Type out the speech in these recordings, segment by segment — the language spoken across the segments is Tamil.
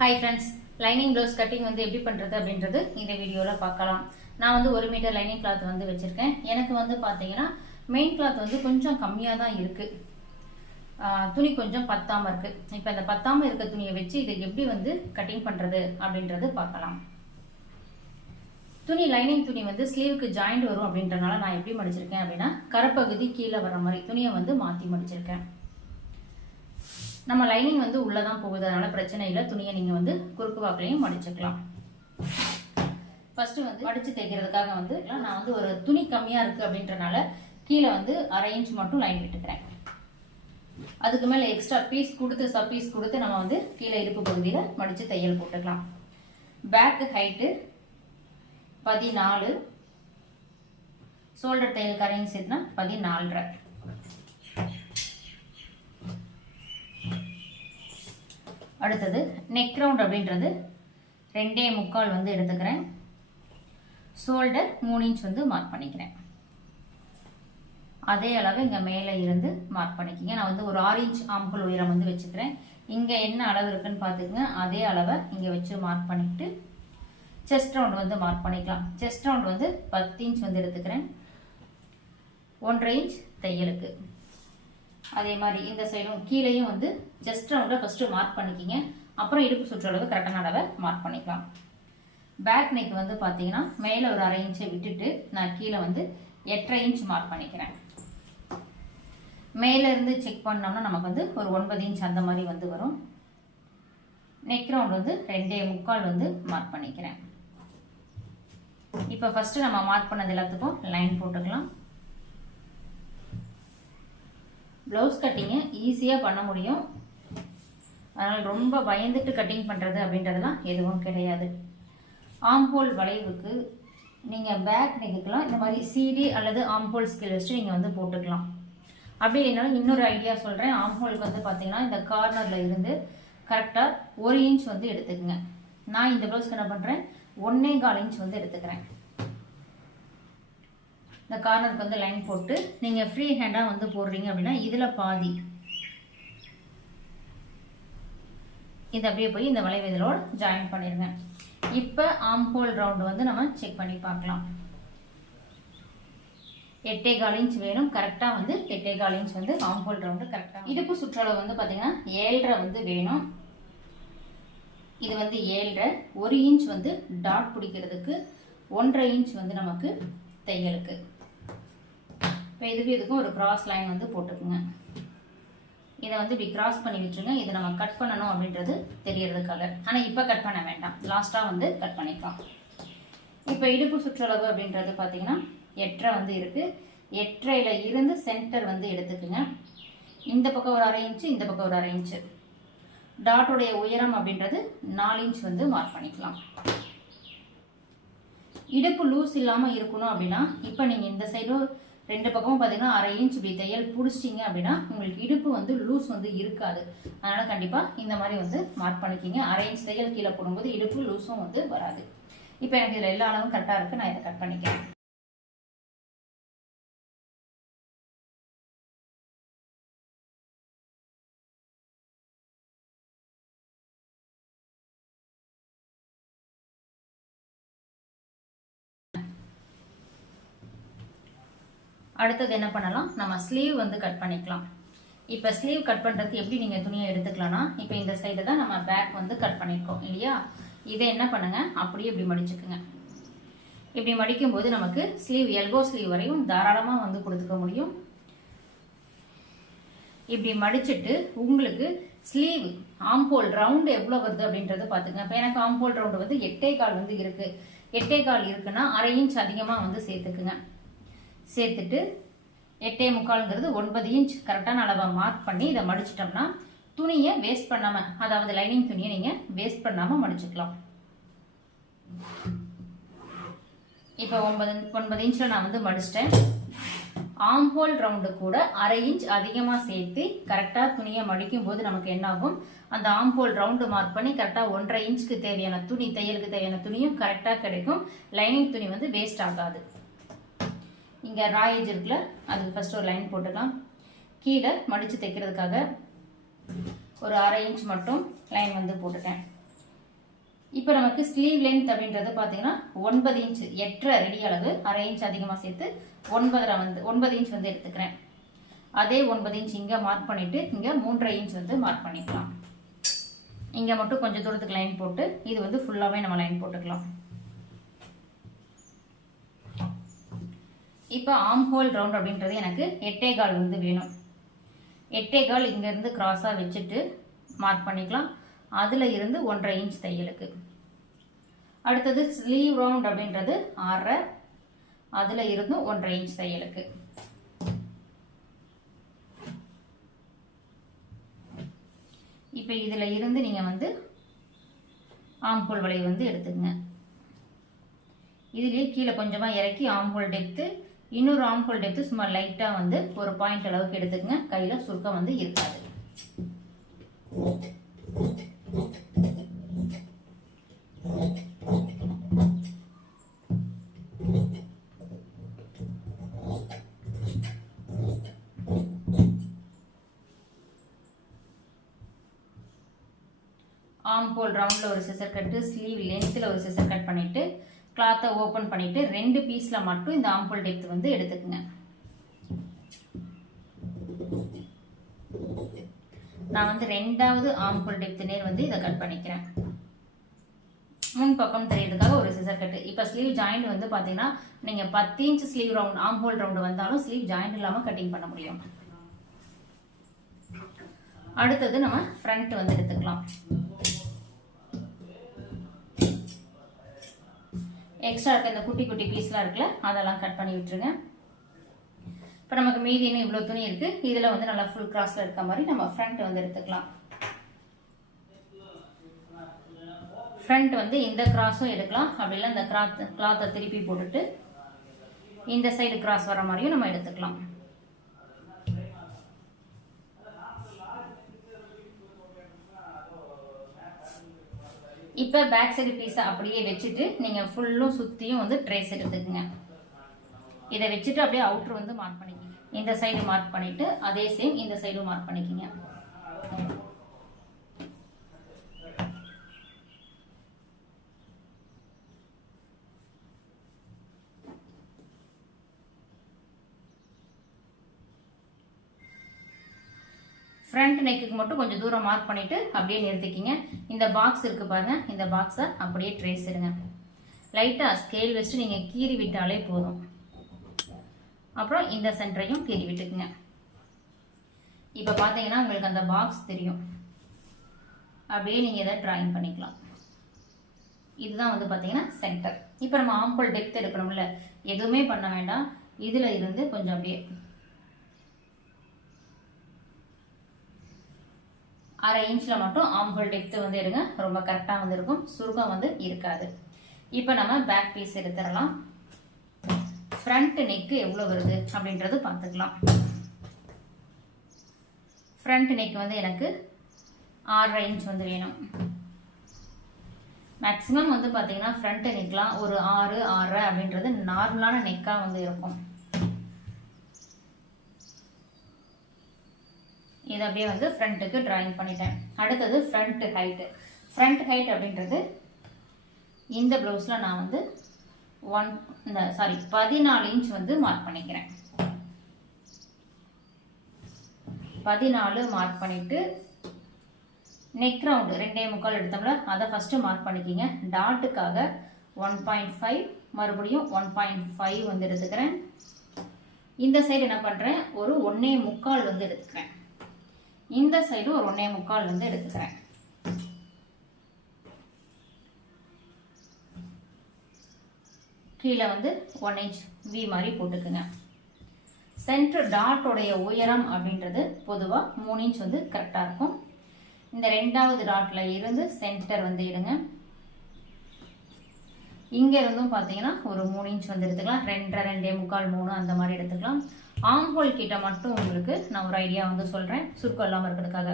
Hi friends lining blouse cutting வந்து எப்படி பண்ணுறது அப்படின்றது இந்த வீடியோவில் பார்க்கலாம். நான் வந்து ஒரு மீட்டர் லைனிங் கிளாத் வந்து வச்சுருக்கேன். எனக்கு வந்து பார்த்தீங்கன்னா மெயின் கிளாத் வந்து கொஞ்சம் கம்மியாக தான் இருக்குது துணி கொஞ்சம் பத்தாமல் இருக்குது இப்போ இந்த பத்தாமல் இருக்க துணியை வச்சு இதை எப்படி வந்து கட்டிங் பண்ணுறது அப்படின்றது பார்க்கலாம். துணி லைனிங் துணி வந்து ஸ்லீவுக்கு ஜாயிண்ட் வரும் அப்படின்றனால நான் எப்படி மடிச்சிருக்கேன் அப்படின்னா கரப்பகுதி கீழே வர மாதிரி துணியை வந்து மாற்றி மடிச்சிருக்கேன். நம்ம லைனிங் வந்து உள்ளே தான் போகுது. அதனால பிரச்சனை இல்லை. துணியை நீங்கள் வந்து குறுக்கு வாக்குலையும் மடிச்சுக்கலாம். ஃபர்ஸ்ட் வந்து மடிச்சு தைக்கிறதுக்காக வந்து நான் வந்து ஒரு துணி கம்மியாக இருக்குது அப்படின்றனால கீழே வந்து அரை இன்ச் மட்டும் லைன் விட்டுக்கிறேன். அதுக்கு மேலே எக்ஸ்ட்ரா பீஸ் கொடுத்து சப் பீஸ் கொடுத்து நம்ம வந்து கீழே இருப்பு பகுதியில் மடித்து தையல் போட்டுக்கலாம். பேக்கு ஹைட்டு பதினாலு. ஷோல்டர் தையல் கரையும் சேர்த்துனா பதினாலரை. அடுத்தது நெக் ரவுண்ட் அப்படின்றது ரெண்டே முக்கால் வந்து எடுத்துக்கிறேன். ஷோல்டர் மூணு இன்ச் வந்து மார்க் பண்ணிக்கிறேன். அதே அளவு இங்கே மேலே இருந்து மார்க் பண்ணிக்கிங்க. நான் வந்து ஒரு ஆறு இன்ச் ஆம்புல் உயரம் வந்து வச்சுக்கிறேன். இங்கே என்ன அளவு இருக்குன்னு பார்த்துக்குங்க. அதே அளவை இங்கே வச்சு மார்க் பண்ணிக்கிட்டு செஸ்ட் ரவுண்ட் வந்து மார்க் பண்ணிக்கலாம். செஸ்ட் ரவுண்ட் வந்து பத்து இன்ச் வந்து எடுத்துக்கிறேன். ஒன்றரை இன்ச் தையலுக்கு. அதே மாதிரி இந்த சைடும் கீழேயும் வந்து ஜஸ்ட் ரவுண்டை ஃபஸ்ட்டு மார்க் பண்ணிக்கிங்க. அப்புறம் இடுப்பு சுற்றளவு கரெக்டான அளவை மார்க் பண்ணிக்கலாம். பேக் நெக் வந்து பார்த்தீங்கன்னா மேலே ஒரு அரை இன்ச்சை விட்டுட்டு நான் கீழே வந்து எட்டரை இன்ச் மார்க் பண்ணிக்கிறேன். மேலே இருந்து செக் பண்ணோம்னா நமக்கு வந்து ஒரு ஒன்பது இன்ச் அந்த மாதிரி வந்து வரும். நெக் ரவுண்ட் வந்து ரெண்டே முக்கால் வந்து மார்க் பண்ணிக்கிறேன். இப்போ ஃபஸ்ட்டு நம்ம மார்க் பண்ணது எல்லாத்துக்கும் லைன் போட்டுக்கலாம். ப்ளவுஸ் கட்டிங்கை ஈஸியாக பண்ண முடியும். அதனால் ரொம்ப பயந்துட்டு கட்டிங் பண்ணுறது அப்படின்றதுலாம் எதுவும் கிடையாது. ஆம்போல் வளைவுக்கு நீங்கள் பேக் நெக்குக்கெலாம் இந்த மாதிரி சீடி அல்லது ஆம்போல் ஸ்கில் வச்சு நீங்கள் வந்து போட்டுக்கலாம். அப்படி இல்லைனாலும் இன்னொரு ஐடியா சொல்கிறேன் ஆம்போலுக்கு வந்து பார்த்தீங்கன்னா இந்த கார்னரில் இருந்து கரெக்டாக ஒரு இன்ச் வந்து எடுத்துக்கங்க. நான் இந்த ப்ளவுஸ்க்கு என்ன பண்ணுறேன் ஒன்னே கால் இன்ச் வந்து எடுத்துக்கிறேன். இந்த கார்னருக்கு வந்து லைன் போட்டு நீங்கள் ஃப்ரீ ஹேண்டாக வந்து போடுறீங்க அப்படின்னா இதில் பாதி இது அப்படியே போய் இந்த வளைவு இதோட ஜாயின் பண்ணிடுங்க இப்போ ஆம்போல் ரவுண்டு வந்து நம்ம செக் பண்ணி பார்க்கலாம். எட்டே கால் இன்ச் வேணும். கரெக்டாக வந்து எட்டே கால் இன்ச் வந்து ஆம்போல் ரவுண்டு கரெக்டாக இடுப்பு சுற்றளவு வந்து பார்த்தீங்கன்னா ஏழரை வந்து வேணும். இது வந்து ஏழரை. ஒரு இன்ச் வந்து டாட் பிடிக்கிறதுக்கு ஒன்றரை இன்ச் வந்து நமக்கு தையலுக்கு. இப்போ இதுக்கு இதுக்கும் ஒரு கிராஸ் லைன் வந்து போட்டுக்குங்க. இதை வந்து இப்படி கிராஸ் பண்ணி விட்டுருங்க. இதை நம்ம கட் பண்ணணும் அப்படின்றது தெரியறதுக்காக. ஆனால் இப்போ கட் பண்ண வேண்டாம். லாஸ்ட்டாக வந்து கட் பண்ணிக்கலாம். இப்போ இடுப்பு சுற்றளவு அப்படின்றது பார்த்தீங்கன்னா எட்டரை வந்து இருக்குது எட்டரையில் இருந்து சென்டர் வந்து எடுத்துக்குங்க. இந்த பக்கம் ஒரு அரை இன்ச்சு இந்த பக்கம் ஒரு அரை இன்ச்சு டாட்டோடைய உயரம் அப்படின்றது நாலு இன்ச் வந்து மார்க் பண்ணிக்கலாம். இடுப்பு லூஸ் இல்லாமல் இருக்கணும் அப்படின்னா இப்போ நீங்கள் இந்த சைடும் ரெண்டு பக்கமும் பார்த்தீங்கன்னா அரை இன்ச் இப்படி தையல் பிடிச்சிட்டிங்க அப்படின்னா உங்களுக்கு இடுப்பு வந்து லூஸ் வந்து இருக்காது. அதனால் கண்டிப்பாக இந்த மாதிரி வந்து மார்க் பண்ணிக்கிங்க. அரை இன்ச் தையல் கீழே போடும்போது இடுப்பு லூஸும் வந்து வராது. இப்போ எனக்கு இதில் எல்லா அளவும் கரெக்டாக இருக்குது நான் இதை கட் பண்ணிக்கிறேன். அடுத்தது என்ன பண்ணலாம்? நம்ம ஸ்லீவ் வந்து கட் பண்ணிக்கலாம். இப்போ ஸ்லீவ் கட் பண்ணுறது எப்படி நீங்கள் துணியை எடுத்துக்கலாம்னா இப்போ இந்த சைடு தான் நம்ம பேக் வந்து கட் பண்ணியிருக்கோம் இல்லையா? இதை என்ன பண்ணுங்கள் அப்படியே இப்படி மடிச்சுக்குங்க. இப்படி மடிக்கும்போது நமக்கு ஸ்லீவ் எல்போ ஸ்லீவ் வரையும் தாராளமாக வந்து கொடுத்துக்க முடியும். இப்படி மடிச்சுட்டு உங்களுக்கு ஸ்லீவ் ஆம்போல் ரவுண்டு எவ்வளோ வருது அப்படின்றத பார்த்துங்க இப்போ எனக்கு ஆம்போல் ரவுண்டு வந்து எட்டே கால் வந்து இருக்குது எட்டே கால் இருக்குன்னா அரை இன்ச் அதிகமாக வந்து சேர்த்துக்குங்க. சேர்த்துட்டு எட்டே முக்கால்ங்கிறது ஒன்பது இன்ச் கரெக்டான அளவை மார்க் பண்ணி இதை மடிச்சிட்டோம்னா துணியை வேஸ்ட் பண்ணாமல் அதாவது லைனிங் துணியை நீங்கள் வேஸ்ட் பண்ணாமல் மடிச்சுக்கலாம். இப்போ ஒன்பது ஒன்பது இன்ச்சில் நான் வந்து மடிச்சிட்டேன். ஆம்ஹோல் ரவுண்டு கூட அரை இன்ச் அதிகமாக சேர்த்து கரெக்டாக துணியை மடிக்கும் போது நமக்கு என்னாகும் அந்த ஆம்ஹோல் ரவுண்டு மார்க் பண்ணி கரெக்டாக ஒன்றரை இன்ச்சுக்கு தேவையான துணி தையலுக்கு தேவையான துணியும் கரெக்டாக கிடைக்கும். லைனிங் துணி வந்து வேஸ்ட் ஆகாது. இங்கே ராயேஜ் இருக்குல்ல அதுக்கு ஃபஸ்ட்டு ஒரு லைன் போட்டுக்கலாம். கீழே மடித்து தைக்கிறதுக்காக ஒரு அரை இன்ச் மட்டும் லைன் வந்து போட்டுட்டேன். இப்போ நமக்கு ஸ்லீவ் லென்த் அப்படின்றது பார்த்தீங்கன்னா ஒன்பது இன்ச் எட்டரை ரெடி அளவு அரை இன்ச் அதிகமாக சேர்த்து ஒன்பதரை வந்து ஒன்பது இன்ச் வந்து எடுத்துக்கிறேன். அதே ஒன்பது இன்ச் இங்கே மார்க் பண்ணிவிட்டு இங்கே மூன்றரை இன்ச் வந்து மார்க் பண்ணிக்கலாம். இங்கே மட்டும் கொஞ்சம் தூரத்துக்கு லைன் போட்டு இது வந்து ஃபுல்லாகவே நம்ம லைன் போட்டுக்கலாம். இப்போ ஆம் ஹோல் ரவுண்ட் அப்படின்றது எனக்கு எட்டே கால் வந்து வேணும். எட்டே கால் இங்கேருந்து கிராஸாக வச்சுட்டு மார்க் பண்ணிக்கலாம். அதில் இருந்து ஒன்றரை இன்ச் தையலுக்கு. அடுத்தது ஸ்லீவ் ரவுண்ட் அப்படின்றது ஆறரை. அதில் இருந்து ஒன்றரை இன்ச் தையலுக்கு. இப்போ இதில் இருந்து நீங்கள் வந்து ஆம்பூல் வளைவு வந்து எடுத்துக்கங்க. இதுலேயே கீழே கொஞ்சமாக இறக்கி ஆம்பூல் டெப்த்து இன்னொரு ஆம்பூல் எடுத்து சும்மா லைட்டாக வந்து ஒரு பாயிண்ட் அளவுக்கு எடுத்துக்கங்க. கையில் சுருக்கம் வந்து இருக்காது. ஆம் போல் ரவுண்டில் ஒரு சிசர் கட்டு ஸ்லீவ் லென்த்தில் ஒரு சிசர் கட் பண்ணிவிட்டு கிளாத்தை ஓப்பன் பண்ணிவிட்டு ரெண்டு பீஸில் மட்டும் இந்த ஆம்பிள் டெப்த் வந்து எடுத்துக்கோங்க. நான் வந்து ரெண்டாவது ஆம்பிள் டெப்த் நேர் வந்து இதை கட் பண்ணிக்கிறேன். முன் பக்கம் தெரியறதுக்காக ஒரு சிசர் கட்டு இப்போ ஸ்லீவ் ஜாயிண்ட் வந்து பார்த்தீங்கன்னா நீங்கள் பத்து inch sleeve round armhole round வந்தாலும் ஸ்லீவ் ஜாயிண்ட் இல்லாமல் கட்டிங் பண்ண முடியும். அடுத்தது நம்ம ஃப்ரண்ட் வந்து எடுத்துக்கலாம். எக்ஸ்ட்ரா இருக்க இந்த குட்டி குட்டி பீஸ்லாம் இருக்குல்ல அதெல்லாம் கட் பண்ணி விட்டுருங்க. இப்போ நமக்கு மீதி இன்னும் இவ்வளோ துணி இருக்குது இதில் வந்து நல்லா ஃபுல் கிராஸில் இருக்க மாதிரி நம்ம ஃப்ரண்ட் வந்து எடுத்துக்கலாம். ஃப்ரண்ட் வந்து இந்த கிராஸும் எடுக்கலாம். அப்படிலாம் இந்த கிளாத் கிளாத்தை திருப்பி போட்டுட்டு இந்த சைடு கிராஸ் வர மாதிரியும் நம்ம எடுத்துக்கலாம். இப்போ பேக் சைடு பீஸை அப்படியே வச்சுட்டு நீங்கள் ஃபுல்லும் சுற்றியும் வந்து ட்ரேஸ் எடுத்துக்கோங்க. இதை வச்சுட்டு அப்படியே அவுட்ரு வந்து மார்க் பண்ணிக்கோங்க. இந்த சைடு மார்க் பண்ணிவிட்டு அதே சேம் இந்த சைடும் மார்க் பண்ணிக்கோங்க. ஃப்ரண்ட் நெக்குக்கு மட்டும் கொஞ்சம் தூரம் மார்க் பண்ணிவிட்டு அப்படியே நிறுத்திக்கிங்க. இந்த பாக்ஸ் இருக்குது பாருங்கள் இந்த பாக்ஸை அப்படியே ட்ரேஸ் எடுங்க. லைட்டாக ஸ்கேல் வச்சுட்டு நீங்கள் கீறி விட்டாலே போதும். அப்புறம் இந்த சென்டரையும் கீறி விட்டுக்குங்க. இப்போ பார்த்தீங்கன்னா உங்களுக்கு அந்த பாக்ஸ் தெரியும். அப்படியே நீங்கள் இதை ட்ராயிங் பண்ணிக்கலாம். இதுதான் வந்து பார்த்தீங்கன்னா சென்டர் இப்போ நம்ம ஆம்பிள் டெப்த் எடுக்கணும்ல. எதுவுமே பண்ண வேண்டாம். இதில் இருந்து கொஞ்சம் அப்படியே அரை இன்ச்சில் மட்டும் ஆம்ஹோல் டெப்த்து வந்து எடுங்க. ரொம்ப கரெக்டாக வந்து இருக்கும். சுருக்கம் வந்து இருக்காது. இப்போ நம்ம பேக் பீஸ் எடுத்துடலாம். ஃப்ரண்ட் நெக்கு எவ்வளோ வருது அப்படின்றது பார்த்துக்கலாம். ஃப்ரண்ட் நெக் வந்து எனக்கு ஆறரை இன்ச் வந்து வேணும். மேக்ஸிமம் வந்து பார்த்தீங்கன்னா ஃப்ரண்ட் நெக்லாம் ஒரு ஆறு ஆறரை அப்படின்றது நார்மலான நெக்காக வந்து இருக்கும். இதை அப்படியே வந்து ஃப்ரண்ட்டுக்கு ட்ராயிங் பண்ணிட்டேன். அடுத்தது ஃப்ரண்ட் ஹைட்டு ஃப்ரண்ட் ஹைட் அப்படின்றது இந்த ப்ளவுஸில் நான் வந்து ஒன் இந்த சாரி பதினாலு இன்ச் வந்து மார்க் பண்ணிக்கிறேன். பதினாலு மார்க் பண்ணிவிட்டு நெக் ரவுண்டு ரெண்டே முக்கால் எடுத்தோம்ல அதை ஃபஸ்ட்டு மார்க் பண்ணிக்கிங்க. டாட்டுக்காக ஒன் பாயிண்ட் ஃபைவ் மறுபடியும் ஒன் பாயிண்ட் ஃபைவ் வந்து எடுத்துக்கிறேன். இந்த சைடு என்ன பண்ணுறேன் ஒரு ஒன்றே முக்கால் வந்து எடுத்துக்கிறேன். இந்த சைடு ஒரு ஒன்றே முக்கால் வந்து எடுத்துக்கிறேன். கீழே வந்து ஒன் இன்ச் வி மாதிரி போட்டுக்குங்க. சென்டர் டாட்டோடைய உயரம் அப்படின்றது பொதுவாக மூணு இன்ச் வந்து கரெக்டாக இருக்கும். இந்த ரெண்டாவது டாட்டில் இருந்து சென்டர் வந்து எடுங்க. இங்கே இருந்தும் பார்த்தீங்கன்னா ஒரு மூணு இன்ச் வந்து எடுத்துக்கலாம். ரெண்டரை ரெண்டே முக்கால் மூணு அந்த மாதிரி எடுத்துக்கலாம். ஆம்போல் கிட்ட மட்டும் உங்களுக்கு நான் ஒரு ஐடியா வந்து சொல்கிறேன் சுருக்கம் இல்லாமல் இருக்கிறதுக்காக.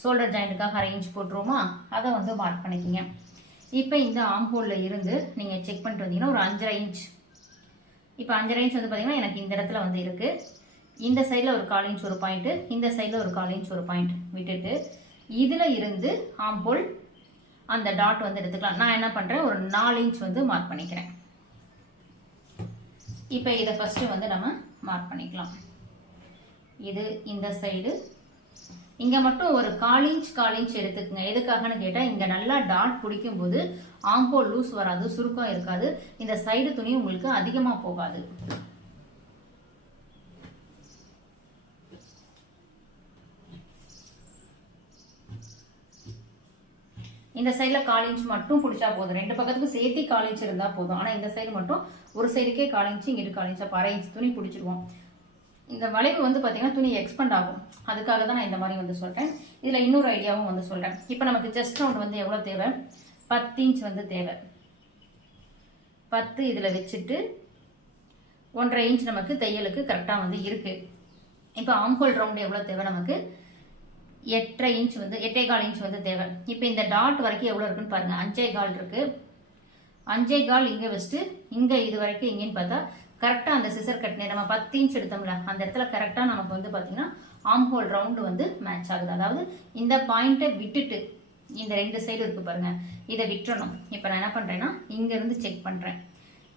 ஷோல்டர் ஜாயிண்ட்டுக்காக அரை இன்ச் போட்டுருவோமா? அதை வந்து மார்க் பண்ணிக்கிங்க. இப்போ இந்த ஆம்போலில் இருந்து நீங்கள் செக் பண்ணிட்டு வந்தீங்கன்னா ஒரு அஞ்சரை இன்ச் இப்போ அஞ்சரை இன்ச் வந்து பார்த்தீங்கன்னா எனக்கு இந்த இடத்துல வந்து இருக்குது இந்த சைடில் ஒரு கால் இன்ச் ஒரு பாயிண்ட்டு இந்த சைடில் ஒரு கால் இன்ச் ஒரு பாயிண்ட் விட்டுட்டு இதில் இருந்து ஆம்போல் அந்த டாட் வந்து எடுத்துக்கலாம். நான் என்ன பண்ணுறேன் ஒரு நாலு இன்ச் வந்து மார்க் பண்ணிக்கிறேன். இப்போ இதை ஃபஸ்ட்டு வந்து நம்ம மார்க் பண்ணிக்கலாம். இது இந்த சைடு இங்கே மட்டும் ஒரு கால் இன்ச் கால் இன்ச் எடுத்துக்கங்க. எதுக்காகன்னு கேட்டால் இங்கே நல்லா டாட் பிடிக்கும் போது ஆம்போல் லூஸ் வராது சுருக்கம் இருக்காது. இந்த சைடு துணி உங்களுக்கு அதிகமாக போகாது. இந்த சைடில் கால் இன்ச் மட்டும் பிடிச்சா போதும். ரெண்டு பக்கத்துக்கும் சேர்த்து கால் இன்ச் இருந்தால் போதும். ஆனால் இந்த சைடு மட்டும் ஒரு சைடுக்கே கால் இன்ச்சு இங்கிட்டு கால் இன்ச் அப்போ அரை இன்ச் துணி பிடிச்சிருவோம். இந்த வளைவு வந்து பார்த்தீங்கன்னா துணி எக்ஸ்பெண்ட் ஆகும். அதுக்காக தான் நான் இந்த மாதிரி வந்து சொல்கிறேன் இதில் இன்னொரு ஐடியாவும் வந்து சொல்கிறேன் இப்போ நமக்கு செஸ்ட் ரவுண்ட் வந்து எவ்வளோ தேவை? பத்து இன்ச் வந்து தேவை. பத்து இதில் வச்சுட்டு ஒன்றரை இன்ச் நமக்கு தையலுக்கு கரெக்டாக வந்து இருக்குது இப்போ ஆம்போல் ரவுண்ட் எவ்வளோ தேவை நமக்கு? எட்டரை இன்ச் வந்து எட்டே கால் இன்ச் வந்து தேவை. இப்போ இந்த டாட் வரைக்கும் எவ்வளோ இருக்குன்னு பாருங்கள் அஞ்சே கால் இருக்குது அஞ்சே கால் இங்கே வச்சுட்டு இங்கே இது வரைக்கும் இங்கேன்னு பார்த்தா கரெக்டாக அந்த சிசர் கட்டினே நம்ம பத்து இன்ச் எடுத்தோம்ல அந்த இடத்துல கரெக்டாக நமக்கு வந்து பார்த்தீங்கன்னா ஆம்போல் ரவுண்டு வந்து மேட்ச் ஆகுது. அதாவது இந்த பாயிண்ட்டை விட்டுட்டு இந்த ரெண்டு சைடு இருக்கு பாருங்க இதை விட்டுறணும். இப்போ நான் என்ன பண்ணுறேன்னா இங்கேருந்து செக் பண்ணுறேன்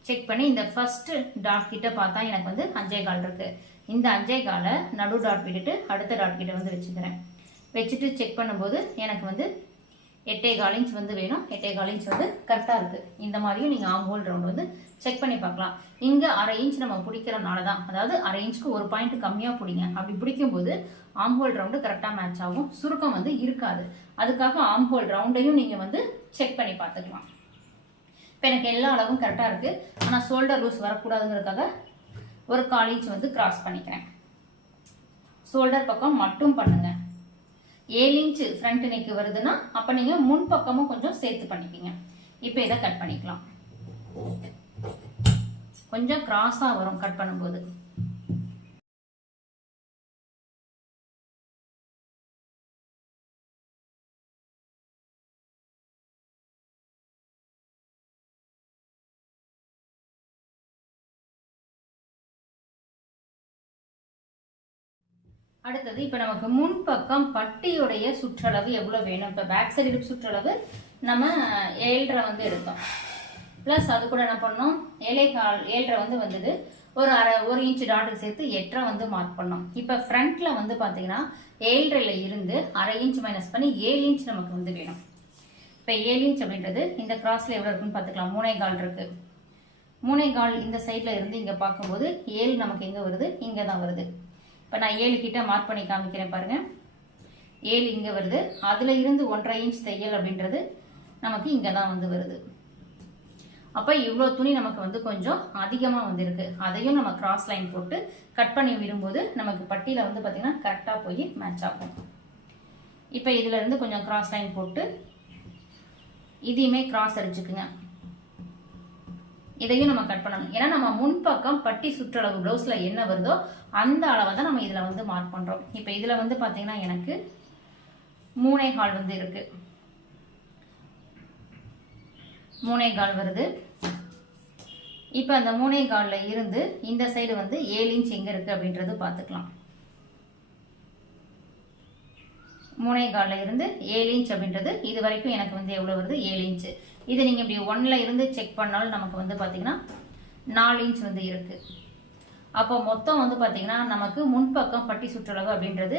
செக் பண்ணி இந்த ஃபர்ஸ்ட் டாட் கிட்ட பார்த்தா எனக்கு வந்து அஞ்சே கால் இருக்கு. இந்த அஞ்சே காலை நடு டாட் விட்டுட்டு அடுத்த டாட் கிட்ட வந்து வச்சுக்கிறேன். வச்சுட்டு செக் பண்ணும்போது எனக்கு வந்து எட்டே கால் இன்ச் வந்து வேணும். எட்டே கால் இன்ச் வந்து கரெக்டாக இருக்குது இந்த மாதிரியும் நீங்கள் ஆம் ஹோல் ரவுண்ட் வந்து செக் பண்ணி பார்க்கலாம். இங்கே அரை இன்ச் நம்ம பிடிக்கிறனால தான் அதாவது அரை இன்ச்சுக்கு ஒரு பாயிண்ட் கம்மியாக பிடிங்க. அப்படி பிடிக்கும்போது ஆம் ஹோல் ரவுண்டு கரெக்டாக மேட்ச் ஆகும். சுருக்கம் வந்து இருக்காது. அதுக்காக ஆம் ஹோல் ரவுண்டையும் நீங்கள் வந்து செக் பண்ணி பார்த்துக்கலாம். இப்போ எனக்கு எல்லா அளவும் கரெக்டாக இருக்குது ஆனால் ஷோல்டர் லூஸ் வரக்கூடாதுங்கிறதுக்காக ஒரு கால் இன்ச் வந்து கிராஸ் பண்ணிக்கிறேன். ஷோல்டர் பக்கம் மட்டும் பண்ணுங்கள் ஏழு இன்ச்சு ஃப்ரண்ட் நெக் வருதுன்னா அப்போ நீங்கள் முன் பக்கமும் கொஞ்சம் சேர்த்து பண்ணிக்கோங்க. இப்போ இதை கட் பண்ணிக்கலாம். கொஞ்சம் கிராஸாக வரும் கட் பண்ணும்போது. அடுத்தது இப்போ நமக்கு முன்பக்கம் பட்டியுடைய சுற்றளவு எவ்வளோ வேணும்? இப்போ பேக் சைடு சுற்றளவு நம்ம ஏழரை வந்து எடுத்தோம். ப்ளஸ் அது கூட என்ன பண்ணோம்? ஏழை கால் ஏழரை வந்து வந்தது. ஒரு அரை ஒரு இன்ச் டாட்டுக்கு சேர்த்து எட்டரை வந்து மார்க் பண்ணோம். இப்போ ஃப்ரண்ட்டில் வந்து பார்த்தீங்கன்னா ஏழரையில் இருந்து அரை இன்ச் மைனஸ் பண்ணி ஏழு இன்ச் நமக்கு வந்து வேணும். இப்போ ஏழு இன்ச் அப்படின்றது இந்த கிராஸில் எவ்வளோ இருக்குன்னு பார்த்துக்கலாம் மூணே கால் இருக்குது மூணே கால் இந்த சைடில் இருந்து இங்கே பார்க்கும்போது ஏழு நமக்கு எங்கே வருது? இங்கே தான் வருது. இப்போ நான் ஏழு கிட்ட மார்க் பண்ணி காமிக்கிறேன் பாருங்க. ஏழு இங்கே வருது. அதில் இருந்து ஒன்றரை இன்ச் தையல் அப்படின்றது நமக்கு இங்கே தான் வந்து வருது. அப்போ இவ்வளோ துணி நமக்கு வந்து கொஞ்சம் அதிகமாக வந்திருக்கு. அதையும் நம்ம கிராஸ் லைன் போட்டு கட் பண்ணி விடும்போது நமக்கு பட்டியில் வந்து பார்த்திங்கன்னா கரெக்டாக போய் மேட்ச் ஆகும். இப்போ இதுலேருந்து கொஞ்சம் கிராஸ் லைன் போட்டு இதையுமே கிராஸ் அடிச்சுக்குங்க. இதையும் நம்ம கட் பண்ணணும். ஏன்னா நம்ம முன்பக்கம் பட்டி சுற்றளவு ப்ளவுஸில் என்ன வருதோ அந்த அளவை தான் நம்ம இதில் வந்து மார்க் பண்ணுறோம் இப்போ இதில் வந்து பார்த்தீங்கன்னா எனக்கு மூணே கால் வந்து இருக்கு. மூணே கால் வருது. இப்போ அந்த மூணே காலில் இருந்து இந்த சைடு வந்து ஏழு இன்ச் எங்கே இருக்குது அப்படின்றது பார்த்துக்கலாம் மூணே காலில் இருந்து ஏழு இன்ச் அப்படின்றது இது வரைக்கும் எனக்கு வந்து எவ்வளோ வருது? ஏழு இன்ச்சு இது நீங்கள் இப்படி ஒன்ல இருந்து செக் பண்ணாலும் நமக்கு வந்து பார்த்தீங்கன்னா நாலு இன்ச் வந்து இருக்குது அப்போ மொத்தம் வந்து பார்த்தீங்கன்னா நமக்கு முன்பக்கம் பட்டி சுற்றளவு அப்படின்றது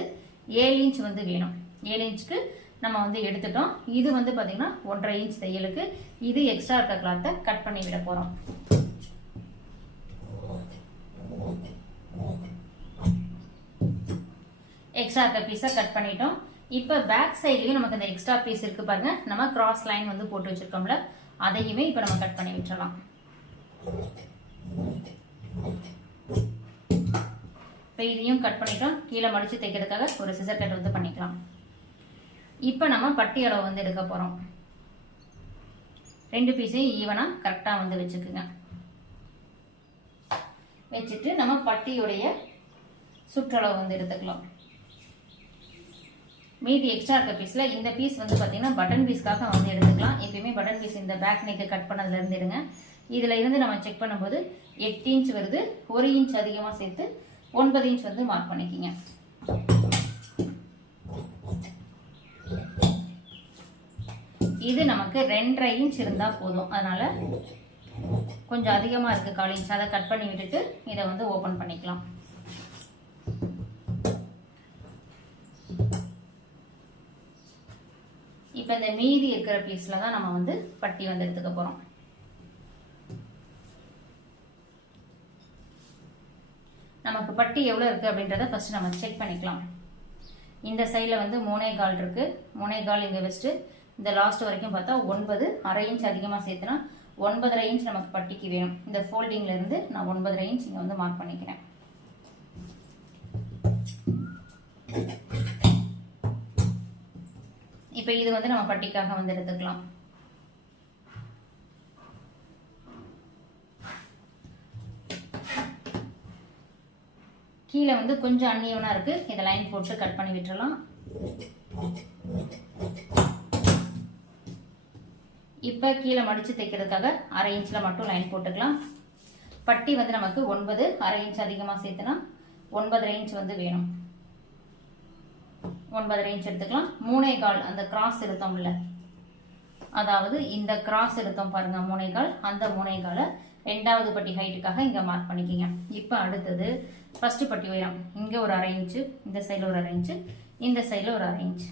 ஏழு இன்ச் வந்து வேணும். ஏழு இன்ச்சுக்கு நம்ம வந்து எடுத்துட்டோம். இது வந்து பார்த்தீங்கன்னா ஒன்றரை இன்ச் தையலுக்கு. இது எக்ஸ்ட்ரா இருக்க கிளாத்தை கட் பண்ணி விட போகிறோம் எக்ஸ்ட்ரா இருக்க பீஸை கட் பண்ணிட்டோம். இப்போ பேக் சைட்லேயும் நமக்கு இந்த எக்ஸ்ட்ரா பீஸ் இருக்கு பாருங்க. நம்ம கிராஸ் லைன் வந்து போட்டு வச்சிருக்கோம்ல. அதையுமே இப்போ நம்ம கட் பண்ணி விட்டுறலாம். இப்போ இதையும் கட் பண்ணிட்டோம். கீழே மடித்து தைக்கிறதுக்காக ஒரு சிசர் கட் வந்து பண்ணிக்கலாம். இப்போ நம்ம பட்டி அளவு வந்து எடுக்க போகிறோம் ரெண்டு பீஸையும் ஈவனாக கரெக்டாக வந்து வச்சுக்குங்க. வச்சுட்டு நம்ம பட்டியுடைய சுற்றளவு வந்து எடுத்துக்கலாம். மீதி எக்ஸ்ட்ரா இருக்க பீஸில் இந்த பீஸ் வந்து பார்த்தீங்கன்னா பட்டன் பீஸ்க்காக வந்து எடுத்துக்கலாம். எப்பயுமே பட்டன் பீஸ் இந்த பேக் நெக்கு கட் பண்ணதுலேருந்து இருந்து இதில் இருந்து நம்ம செக் பண்ணும்போது எட்டு இன்ச் வருது. ஒரு இன்ச் அதிகமாக சேர்த்து ஒன்பது இன்ச் வந்து மார்க் பண்ணிக்கிங்க. இது நமக்கு ரெண்டரை இன்ச் இருந்தால் போதும். அதனால் கொஞ்சம் அதிகமாக இருக்குது கால் இன்ச் அதை கட் பண்ணி விட்டுட்டு இதை வந்து ஓப்பன் பண்ணிக்கலாம். இப்போ இந்த மீதி இருக்கிற பீஸில் தான் நம்ம வந்து பட்டி வந்து எடுத்துக்க போகிறோம் நமக்கு பட்டி எவ்வளோ இருக்குது அப்படின்றத ஃபஸ்ட்டு நம்ம செக் பண்ணிக்கலாம். இந்த சைடில் வந்து மூணே கால் இருக்குது மூணே கால் இங்கே வச்சுட்டு இந்த லாஸ்ட் வரைக்கும் பார்த்தா ஒன்பது அரை இன்ச் அதிகமாக சேர்த்துனா ஒன்பதரை இன்ச் நமக்கு பட்டிக்கு வேணும். இந்த ஃபோல்டிங்லேருந்து நான் ஒன்பதரை இன்ச் இங்கே வந்து மார்க் பண்ணிக்கிறேன். இப்போ இது வந்து நம்ம பட்டிக்காக வந்து எடுத்துக்கலாம். கீழே வந்து கொஞ்சம் அந்நியவனாக இருக்குது இதை லைன் போட்டு கட் பண்ணி விட்டுறலாம். இப்போ கீழே மடித்து தைக்கிறதுக்காக அரை இன்ச்சில் மட்டும் லைன் போட்டுக்கலாம். பட்டி வந்து நமக்கு ஒன்பது அரை இன்ச் அதிகமாக சேர்த்துனா ஒன்பதரை இன்ச் வந்து வேணும். ஒன்பதரை இன்ச் எடுத்துக்கலாம். மூணே கால் அந்த கிராஸ் இருத்தோம்ல அதாவது இந்த கிராஸ் இருத்தோம் பாருங்க மூணே கால். அந்த மூணே காலை ரெண்டாவது பட்டி ஹைட்டுக்காக இங்கே மார்க் பண்ணிக்கிங்க. இப்போ அடுத்தது ஃபஸ்ட்டு பட்டி உயரம். இங்கே ஒரு அரை இன்ச்சு இந்த சைடில் ஒரு அரை இன்ச்சு இந்த சைடில் ஒரு அரை இன்ச்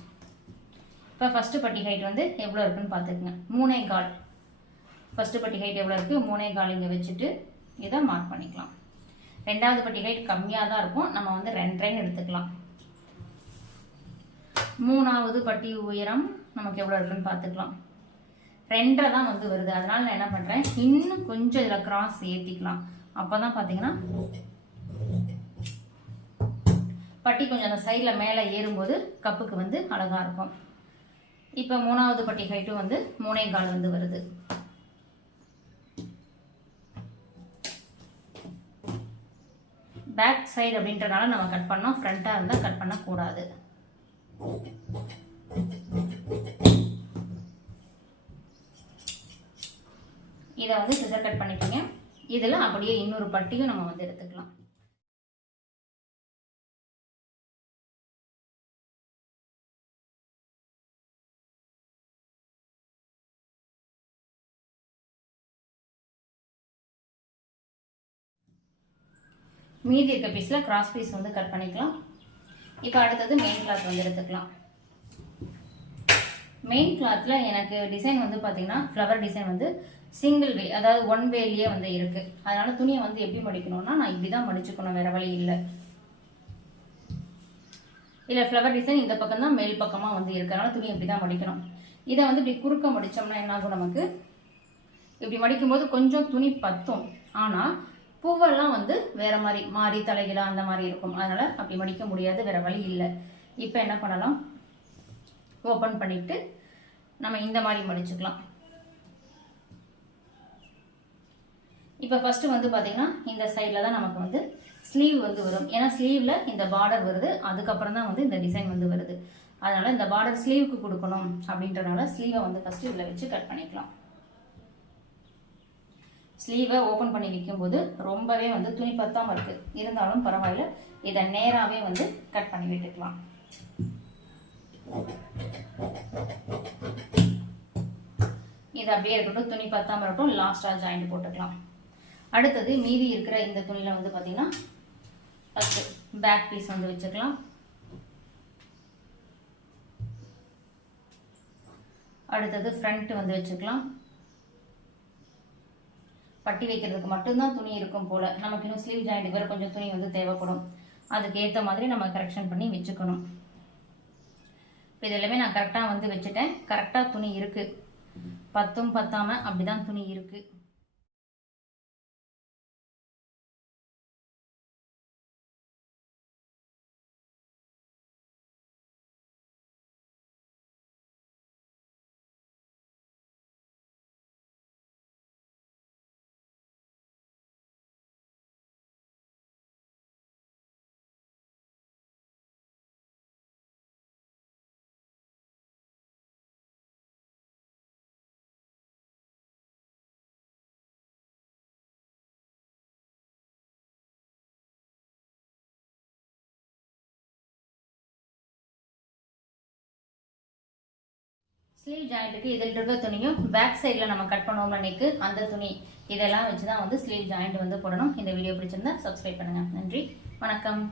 இப்போ ஃபஸ்ட்டு பட்டி ஹைட் வந்து எவ்வளோ இருக்குன்னு பார்த்துக்குங்க. மூணே கால். ஃபஸ்ட்டு பட்டி ஹைட் எவ்வளோ இருக்குது மூணே கால் இங்கே வச்சுட்டு இதை மார்க் பண்ணிக்கலாம். ரெண்டாவது பட்டி ஹைட் கம்மியாக தான் இருக்கும். நம்ம வந்து ரெண்டரைன்னு எடுத்துக்கலாம். மூணாவது பட்டி உயரம் நமக்கு எவ்வளோ இருக்குன்னு பார்த்துக்கலாம். ரெண்டரை தான் வந்து வருது. அதனால நான் என்ன பண்ணுறேன் இன்னும் கொஞ்சம் இதில் கிராஸ் ஏற்றிக்கலாம் அப்போ தான் பார்த்தீங்கன்னா பட்டி கொஞ்சம் அந்த சைடில் மேலே ஏறும்போது கப்புக்கு வந்து அழகாக இருக்கும். இப்போ மூணாவது பட்டி ஹைட்டும் வந்து மூணே கால் வந்து வருது. பேக் சைடு அப்படின்றனால நம்ம கட் பண்ணோம். ஃப்ரண்ட்டாக இருந்தால் கட் பண்ணக்கூடாது. இதை வந்து சிசர் கட் பண்ணிக்கோங்க. இதில் அப்படியே இன்னொரு பட்டியும் நம்ம வந்து எடுத்துக்கலாம். மீதி இருக்க பீஸில் கிராஸ் பீஸ் வந்து கட் பண்ணிக்கலாம். இப்போ அடுத்தது மெயின் கிளாத் வந்து எடுத்துக்கலாம். மெயின் கிளாத்தில் எனக்கு டிசைன் வந்து பார்த்தீங்கன்னா ஃப்ளவர் டிசைன் வந்து சிங்கிள் வே அதாவது ஒன் வேலையே வந்து இருக்குது அதனால துணியை வந்து எப்படி மடிக்கணும்னா நான் இப்படி தான் மடிச்சுக்கணும் வேற வழி இல்லை. இல்லை ஃப்ளவர் டிசைன் இந்த பக்கம் தான் மேல் பக்கமாக வந்து இருக்கு. அதனால துணி இப்படி தான் மடிக்கணும். இதை வந்து இப்படி குறுக்க மடித்தோம்னா என்ன ஆகும் நமக்கு? இப்படி மடிக்கும்போது கொஞ்சம் துணி பத்தும். ஆனால் பூவெல்லாம் வந்து வேற மாதிரி மாறி தலைகளாக அந்த மாதிரி இருக்கும். அதனால அப்படி மடிக்க முடியாது வேற வழி இல்லை. இப்போ என்ன பண்ணலாம்? ஓப்பன் பண்ணிட்டு நம்ம இந்த மாதிரி மடிச்சுக்கலாம். இப்போ ஃபஸ்ட்டு வந்து பார்த்தீங்கன்னா இந்த சைடில் தான் நமக்கு வந்து ஸ்லீவ் வந்து வரும். ஏன்னா ஸ்லீவில் இந்த பார்டர் வருது. அதுக்கப்புறம் தான் வந்து இந்த டிசைன் வந்து வருது. அதனால் இந்த பார்டர் ஸ்லீவுக்கு கொடுக்கணும் அப்படின்றனால ஸ்லீவை வந்து ஃபர்ஸ்ட் இதில் வச்சு கட் பண்ணிக்கலாம். ஸ்லீவை ஓப்பன் பண்ணி வைக்கும்போது ரொம்பவே வந்து துணி பத்தாமல் இருக்குது இருந்தாலும் பரவாயில்ல. இதை நேராகவே வந்து கட் பண்ணி விட்டுக்கலாம். இது அப்படியே இருக்கட்டும் துணி பத்தாமல் இருக்கட்டும் லாஸ்ட்டாக ஜாயிண்ட் போட்டுக்கலாம். அடுத்தது மீதி இருக்கிற இந்த துணியில் வந்து பார்த்திங்கன்னா ஃபஸ்ட்டு பேக் பீஸ் வந்து வச்சுக்கலாம். அடுத்தது ஃப்ரண்ட் வந்து வச்சுக்கலாம். பட்டி வைக்கிறதுக்கு மட்டும்தான் துணி இருக்கும் போல். நமக்கு இன்னும் ஸ்லீவ் ஜாயிண்ட் வேறு கொஞ்சம் துணி வந்து தேவைப்படும். அதுக்கு ஏற்ற மாதிரி நம்ம கரெக்ஷன் பண்ணி வச்சுக்கணும். இப்போ இது எல்லாமே நான் கரெக்டாக வந்து வச்சுட்டேன். கரெக்டாக துணி இருக்குது பத்தும் பத்தாமல் அப்படி தான் துணி இருக்குது ஸ்லீவ் ஜாயிண்ட்டுக்கு இதில் இருக்க துணியும் பேக் சைடில் நம்ம கட் பண்ணுவோம் அன்னைக்கு. அந்த துணி இதெல்லாம் வச்சு தான் வந்து ஸ்லீவ் ஜாயிண்ட் வந்து போடணும். இந்த வீடியோ பிடிச்சிருந்தா சப்ஸ்கிரைப் பண்ணுங்கள் நன்றி. வணக்கம்.